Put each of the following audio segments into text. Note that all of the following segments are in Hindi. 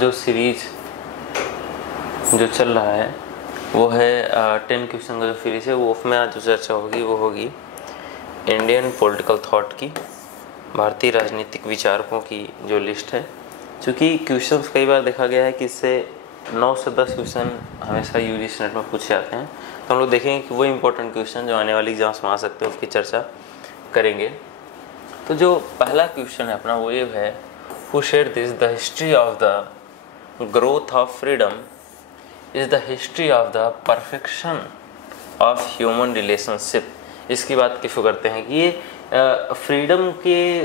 जो सीरीज जो चल रहा है वो है 10 क्वेश्चन का जो सीरीज है, वो उसमें आज जो चर्चा होगी वो होगी इंडियन पॉलिटिकल थॉट की, भारतीय राजनीतिक विचारकों की जो लिस्ट है। चूँकि क्वेश्चंस कई बार देखा गया है कि इससे 9 से 10 क्वेश्चन हमेशा यूजीसी नेट में पूछे जाते हैं, तो हम लोग देखेंगे कि वो इम्पोर्टेंट क्वेश्चन जो आने वाली एग्जाम्स में आ सकते हैं उसकी चर्चा करेंगे। तो जो पहला क्वेश्चन है अपना वो ये है, who share this the history of the growth of freedom is the history of the perfection of human relationship. इसकी बात किसको करते हैं कि ये फ्रीडम के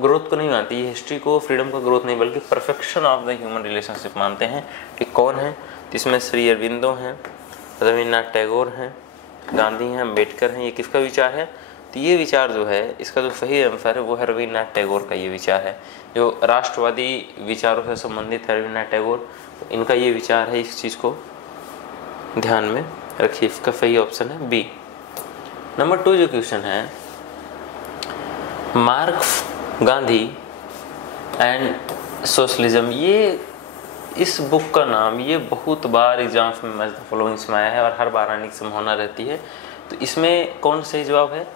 ग्रोथ को नहीं मानती, ये हिस्ट्री को फ्रीडम का ग्रोथ नहीं बल्कि perfection of the human relationship मानते हैं। कि कौन है? तो इसमें श्री अरविंदो हैं, रविन्द्रनाथ टैगोर हैं, गांधी हैं, अम्बेडकर हैं। ये किसका विचार है? तो ये विचार जो है इसका जो सही आंसर है वो है रविन्द्रनाथ टैगोर का ये विचार है। जो राष्ट्रवादी विचारों से संबंधित है रविन्द्रनाथ टैगोर, इनका ये विचार है, इस चीज़ को ध्यान में रखिए। इसका सही ऑप्शन है बी। नंबर 2 जो क्वेश्चन है, मार्क्स, गांधी एंड सोशलिज्म। ये इस बुक का नाम ये बहुत बार एग्जाम्स में मैच द फॉलोइंग्स में आया है और हर बार आने की संभावना रहती है। तो इसमें कौन सही जवाब है?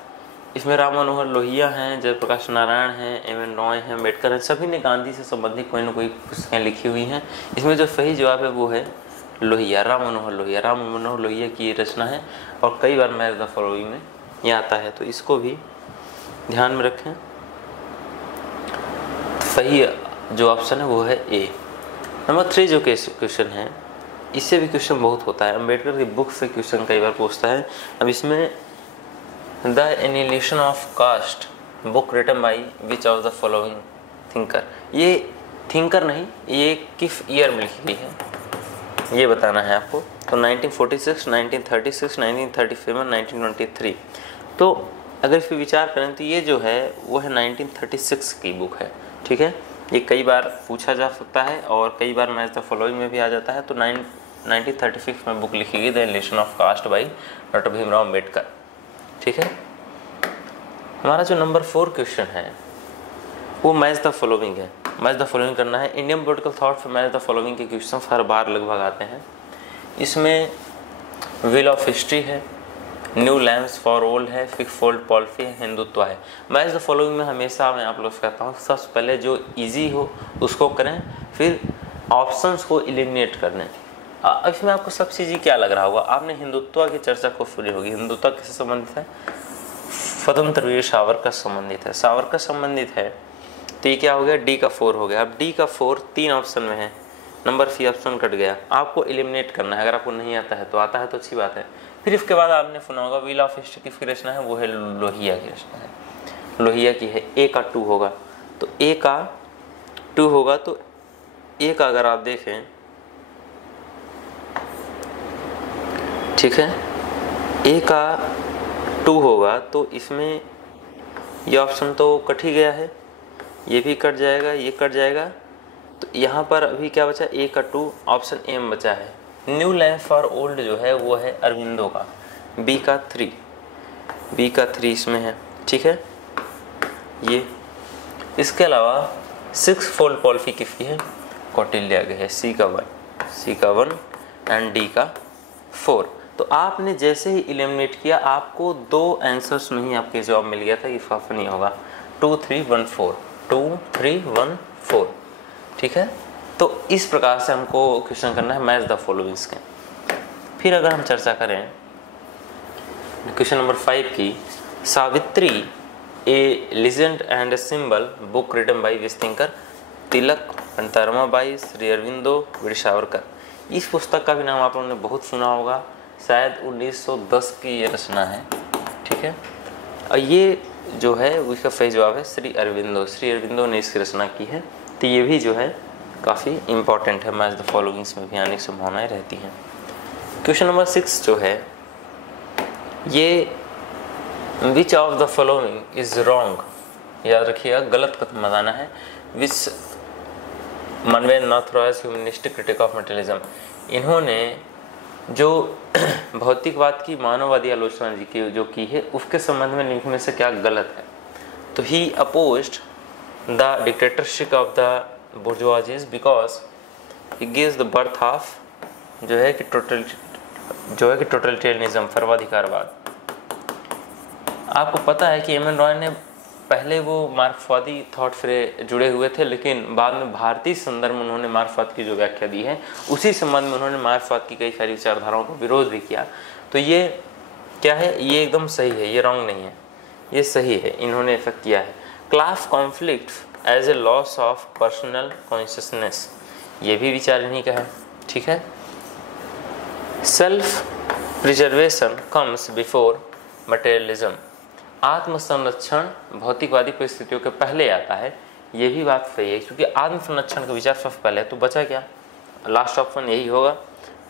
इसमें राम मनोहर लोहिया हैं, जयप्रकाश नारायण हैं, एम.एन. रॉय हैं, अम्बेडकर हैं। सभी ने गांधी से संबंधित कोई ना कोई पुस्तकें लिखी हुई हैं। इसमें जो सही जवाब है वो है लोहिया, राम मनोहर लोहिया। राम मनोहर लोहिया की ये रचना है और कई बार मैच द फॉलोइंग में ये आता है, तो इसको भी ध्यान में रखें। सही जो ऑप्शन है वो है ए। नंबर 3 जो क्वेश्चन है, इससे भी क्वेश्चन बहुत होता है, अम्बेडकर की बुक से क्वेश्चन कई बार पूछता है। अब इसमें the annihilation of caste book written by which of the following thinker. ये थिंकर नहीं, ये किस ईयर में लिखी गई है ये बताना है आपको। तो 1946, 1936, 1937, 1923। तो अगर इस पर विचार करें तो ये जो है वो है 1936 की बुक है। ठीक है, ये कई बार पूछा जा सकता है और कई बार मैच द फॉलोइंग में भी आ जाता है। तो 1936 में बुक लिखी गई the annihilation of caste by doctor Bhimrao Ambedkar. ठीक है, हमारा जो नंबर 4 क्वेश्चन है वो मैच द फॉलोइंग है। मैच द फॉलोइंग करना है। इंडियन पॉलिटिकल थॉट में मैच द फॉलोइंग के क्वेश्चन हर बार लगभग आते हैं। इसमें व्हील ऑफ हिस्ट्री है, न्यू लैम्प्स फॉर ओल्ड है, फिक्स फोल्ड पॉलिसी है, हिंदुत्व है। मैच द फॉलोइंग में हमेशा मैं आप लोग से कहता हूँ सबसे पहले जो इजी हो उसको करें, फिर ऑप्शंस को एलिमिनेट कर लें। अब इसमें आपको सबसे इजी क्या लग रहा होगा? आपने हिंदुत्व की चर्चा को सुनी होगी। हिंदुत्व किससे संबंधित है? स्वतंत्र वीर सावरकर संबंधित है। सावरकर संबंधित है तो ये क्या हो गया? डी का 4 हो गया। अब डी का 4 3 ऑप्शन में है, नंबर सी ऑप्शन कट गया। आपको एलिमिनेट करना है। अगर आपको नहीं आता है तो आता है तो अच्छी बात है। फिर इसके बाद आपने सुना होगा व्हील ऑफ हिस्ट्री किसकी रचना है? वो है लोहिया की रचना है, लोहिया की है। ए का 2 होगा, तो ए का 2 होगा। तो ए का अगर आप देखें, ठीक है, ए का 2 होगा तो इसमें ये ऑप्शन तो कट ही गया है, ये भी कट जाएगा, ये कट जाएगा। तो यहाँ पर अभी क्या बचा? ए का 2, ऑप्शन ए में बचा है। न्यू लैम्प फॉर ओल्ड जो है वो है अरविंदो का, बी का 3, बी का 3 इसमें है। ठीक है, ये इसके अलावा 6 फोल्ड पॉलिसी किसकी है? कौटिल्य की है, सी का 1, सी का 1 एंड डी का 4। तो आपने जैसे ही एलिमिनेट किया आपको 2 आंसर्स नहीं आपके जवाब मिल गया था, इसका नहीं होगा 2 3 1 4, 2 3 1 4। ठीक है, तो इस प्रकार से हमको क्वेश्चन करना है मैच द फॉलोइंग्स के। फिर अगर हम चर्चा करें क्वेश्चन नंबर 5 की, Savitri a legend and symbol book written by which thinker? Tilak, Pandita Ramabai, Shri Aurobindo, Veer Savarkar. इस पुस्तक का भी नाम आप लोगों ने बहुत सुना होगा, शायद 1910 की ये रचना है। ठीक है, और ये जो है उसका सही जवाब है श्री अरविंदो। श्री अरविंदो ने इसकी रचना की है। तो ये भी जो है काफ़ी इंपॉर्टेंट है, मैच द फॉलोइंग्स में भी आने की संभावनाएं रहती हैं। क्वेश्चन नंबर 6 जो है ये which of the following is wrong, याद रखिएगा, गलत कथन बताना है। Which Manvendranath Roy humanistic critique of materialism, इन्होंने जो भौतिकवाद की मानववादी आलोचना जी की जो की है उसके संबंध में लिखने में से क्या गलत है? तो he opposed the dictatorship of the bourgeoisies because it gives the birth of जो है कि टोटलिटेरियनिज्म, सर्वाधिकारवाद। आपको पता है कि एम एन रॉय ने पहले वो मार्क्सवादी थॉट से जुड़े हुए थे, लेकिन बाद में भारतीय संदर्भ में उन्होंने मार्क्सवाद की जो व्याख्या दी है उसी संबंध में उन्होंने मार्क्सवाद की कई सारी विचारधाराओं का विरोध भी किया। तो ये क्या है, ये एकदम सही है, ये रॉन्ग नहीं है, ये सही है, इन्होंने ऐसा किया है। Class conflict as a loss of personal consciousness, ये भी विचार इन्हीं का है, ठीक है। Self preservation comes before materialism, आत्म संरक्षण भौतिकवादी परिस्थितियों के पहले आता है, ये भी बात सही है, क्योंकि आत्म संरक्षण का विचार सबसे पहले है। तो बचा क्या, लास्ट ऑप्शन यही होगा।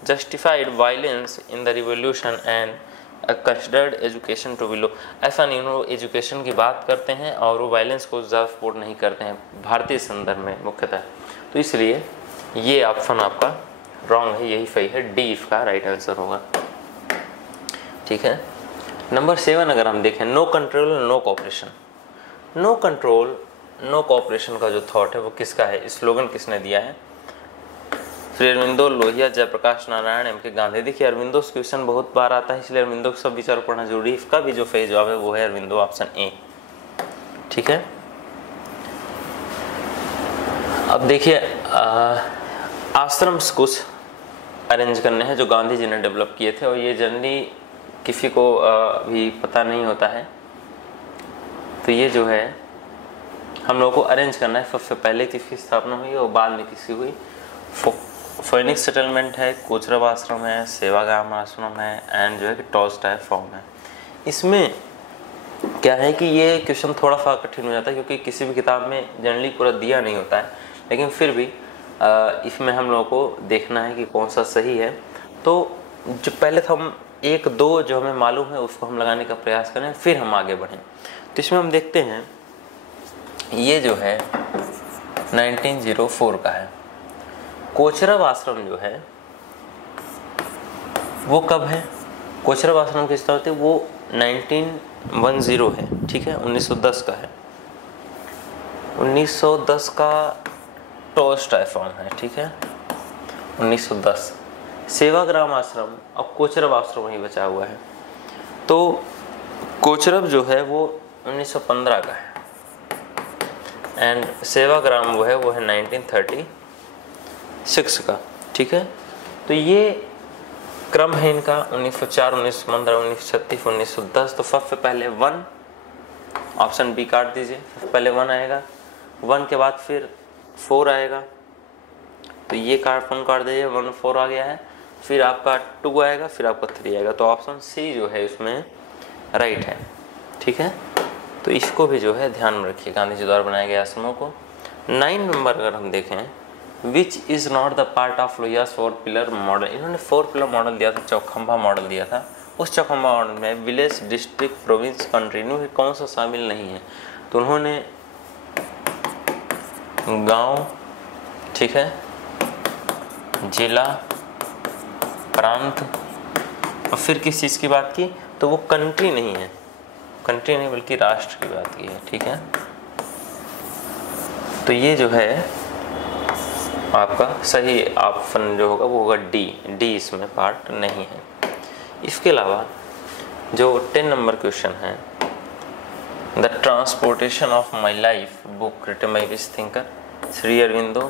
Justified violence in the revolution and considered education to be low, ऐसा नहीं, उन्होंने एजुकेशन की बात करते हैं और वो वायलेंस को ज़्यादा सपोर्ट नहीं करते हैं भारतीय संदर्भ में मुख्यतः, तो इसलिए ये ऑप्शन आपका रॉन्ग है, यही सही है, डी इसका राइट आंसर होगा, ठीक है। नंबर 7 अगर हम देखें, no control no cooperation. No control no cooperation का जो थॉट है वो किसका है, स्लोगन किसने दिया है, श्री अरविंदो, लोहिया, जयप्रकाश नारायण, एम के गांधी। देखिए अरविंदो क्वेश्चन बहुत बार आता है, इसलिए अरविंदो सब विचार पढ़ना जरूरी है। इसका भी जो सही जवाब है वो है अरविंदो, ऑप्शन ए, ठीक है। अब देखिए आश्रम्स कुछ अरेंज करने हैं जो गांधी जी ने डेवलप किए थे, और ये जनरली किसी को भी पता नहीं होता है, तो ये जो है हम लोग को अरेंज करना है। सबसे पहले किसकी स्थापना हुई और बाद में किसकी हुई। फोनिक्स सेटलमेंट है, कोचरब आश्रम है, सेवाग्राम आश्रम है, एंड जो है कि टॉल्स्टॉय फॉर्म है। इसमें क्या है कि ये क्वेश्चन थोड़ा सा कठिन हो जाता है, क्योंकि किसी भी किताब में जनरली पूरा दिया नहीं होता है, लेकिन फिर भी इसमें हम लोगों को देखना है कि कौन सा सही है। तो जो पहले तो हम 1-2 जो हमें मालूम है उसको हम लगाने का प्रयास करें, फिर हम आगे बढ़ें। तो इसमें हम देखते हैं ये जो है 1904 का है। कोचरब आश्रम जो है वो कब है, कोचरब आश्रम की स्थापना वो 1910 है, ठीक है, 1910 का है। 1910 का टॉल्स्टॉय फॉर्म है, ठीक है, 1910। सेवाग्राम आश्रम और कोचरब आश्रम वही बचा हुआ है। तो कोचरब जो है वो 1915 का है, एंड सेवाग्राम वो है 1936 का, ठीक है। तो ये क्रम है इनका 1904, 1915, 1936, 1910। तो सबसे पहले 1, ऑप्शन बी काट दीजिए, सबसे पहले 1 आएगा, 1 के बाद फिर 4 आएगा, तो ये 1 काट दीजिए, 1 4 आ गया है, फिर आपका 2 आएगा, फिर आपका 3 आएगा। तो ऑप्शन सी जो है इसमें राइट है, ठीक है। तो इसको भी जो है ध्यान में रखिए, गांधी जी द्वारा बनाए गए आश्रमों को। 9 नंबर अगर हम देखें, which is not the part of Lohia's 4 pillar model. इन्होंने 4 पिलर मॉडल दिया था, चौखंबा मॉडल दिया था। उस चौखंबा मॉडल में विलेज, डिस्ट्रिक्ट, प्रोविंस, कंट्री में कौन सा शामिल नहीं है। तो उन्होंने गांव, ठीक है, जिला, प्रांत, और फिर किस चीज़ की बात की, तो वो कंट्री नहीं है, कंट्री नहीं बल्कि राष्ट्र की बात की है, ठीक है। तो ये जो है आपका सही ऑप्शन जो होगा वो होगा डी इसमें पार्ट नहीं है। इसके अलावा जो 10 नंबर क्वेश्चन है, the transportation of my life book written by which thinker, Shri Aurobindo,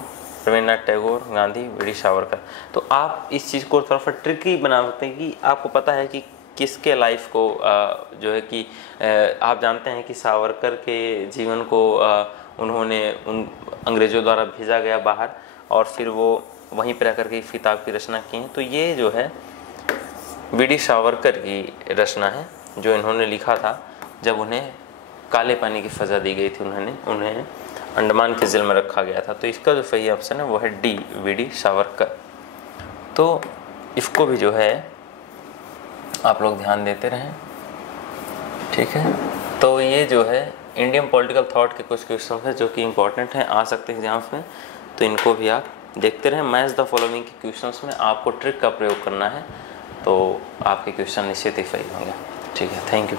Rabindranath Tagore, Gandhi, VD Savarkar. तो आप इस चीज़ को थोड़ा सा ट्रिकी बना सकते हैं कि आपको पता है कि किसके लाइफ को जो है कि आप जानते हैं कि सावरकर के जीवन को उन्होंने उन अंग्रेज़ों द्वारा भेजा गया बाहर, और फिर वो वहीं पर आकर के किताब की रचना की है। तो ये जो है वीडी सावरकर की रचना है, जो इन्होंने लिखा था जब उन्हें काले पानी की सज़ा दी गई थी, उन्हें अंडमान के जेल में रखा गया था। तो इसका जो सही ऑप्शन है वो है डी, वीडी सावरकर। तो इसको भी जो है आप लोग ध्यान देते रहें, ठीक है। तो ये जो है इंडियन पॉलिटिकल थॉट के कुछ क्वेश्चन है जो कि इम्पोर्टेंट हैं, आ सकते हैं एग्जाम्स में, तो इनको भी आप देखते रहें। मैच द फॉलोइंग के क्वेश्चंस में आपको ट्रिक का प्रयोग करना है, तो आपके क्वेश्चन निश्चित ही सही होंगे, ठीक है। Thank you.